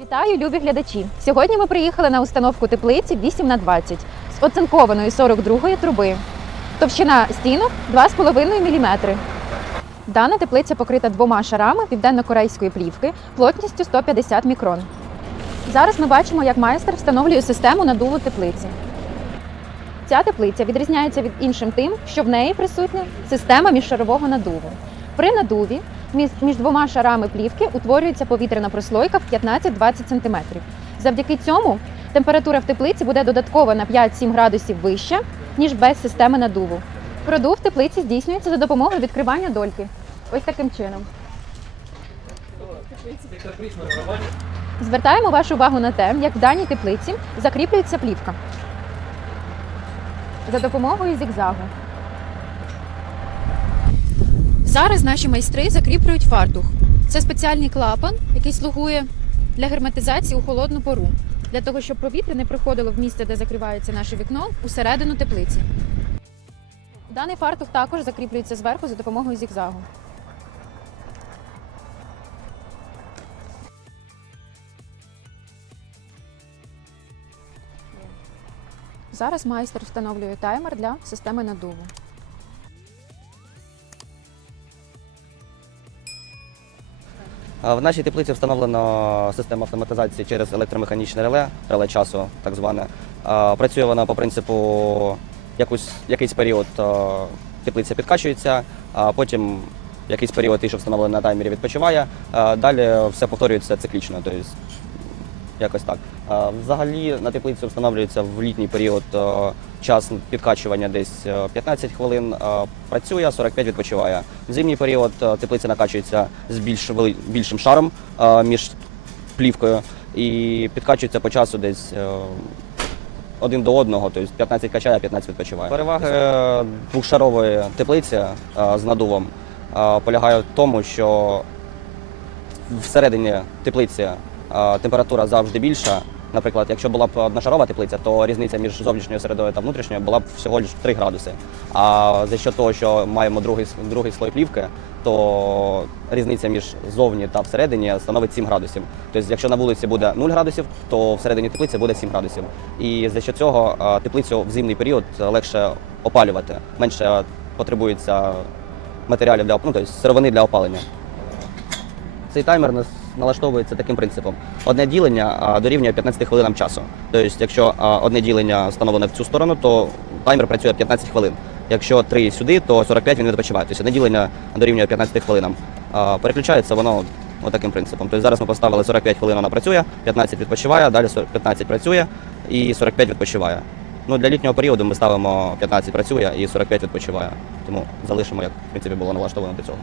Вітаю, любі глядачі! Сьогодні ми приїхали на установку теплиці 8 на 20 з оцинкованої 42-ї труби. Товщина стінок 2,5 мм. Дана теплиця покрита двома шарами південно-корейської плівки плотністю 150 мікрон. Зараз ми бачимо, як майстер встановлює систему надуву теплиці. Ця теплиця відрізняється від іншим тим, що в неї присутня система міжшарового надуву. При надуві між, двома шарами плівки утворюється повітряна прослойка в 15-20 см. Завдяки цьому температура в теплиці буде додатково на 5-7 градусів вища, ніж без системи надуву. Продув в теплиці здійснюється за допомогою відкривання дольки. Ось таким чином. Звертаємо вашу увагу на те, як в даній теплиці закріплюється плівка за допомогою зігзагу. Зараз наші майстри закріплюють фартух. Це спеціальний клапан, який слугує для герметизації у холодну пору, для того, щоб повітря не приходило в місце, де закривається наше вікно, усередину теплиці. Даний фартух також закріплюється зверху за допомогою зігзагу. Зараз майстер встановлює таймер для системи надуву. В нашій теплиці встановлена система автоматизації через електромеханічне реле, реле часу, так зване. Працює вона по принципу якусь, якийсь період теплиця підкачується, а потім якийсь період що встановлений на таймері, відпочиває. Далі все повторюється циклічно. Тобто якось так. Взагалі на теплицю встановлюється в літній період час підкачування десь 15 хвилин, працює, 45 відпочиває. В зимній період теплиця накачується з більш більшим шаром між плівкою і підкачується по часу десь. Один до одного, тобто 15 качає, 15 відпочиває. Переваги е, двохшарової теплиці е, з надувом е, полягає в тому, що всередині теплиці е, температура завжди більша. Наприклад, якщо була б одношарова теплиця, то різниця між зовнішньою середою та внутрішньою була б всього лише 3 градуси. А за що того, що маємо другий, другий слой плівки, то різниця між зовні та всередині становить 7 градусів. Тобто, якщо на вулиці буде 0 градусів, то всередині теплиці буде 7 градусів. І за що цього е, теплицю в зимний період легше опалювати, менше потребується матеріалів для ну, тобто сировини для опалення. Цей таймер нас налаштовується таким принципом: одне ділення дорівнює 15 хвилинам часу. Тобто, якщо одне ділення встановлене в цю сторону, то таймер працює 15 хвилин. Якщо три сюди, то 45 він відпочиває. Тобто одне ділення дорівнює 15 хвилинам. Переключається воно отаким принципом. Тобто зараз ми поставили 45 хвилин, вона працює, 15 відпочиває, далі 15 працює і 45 відпочиває. Ну, для літнього періоду ми ставимо 15 працює і 45 відпочиває. Тому залишимо, як в принципі було налаштовано до цього.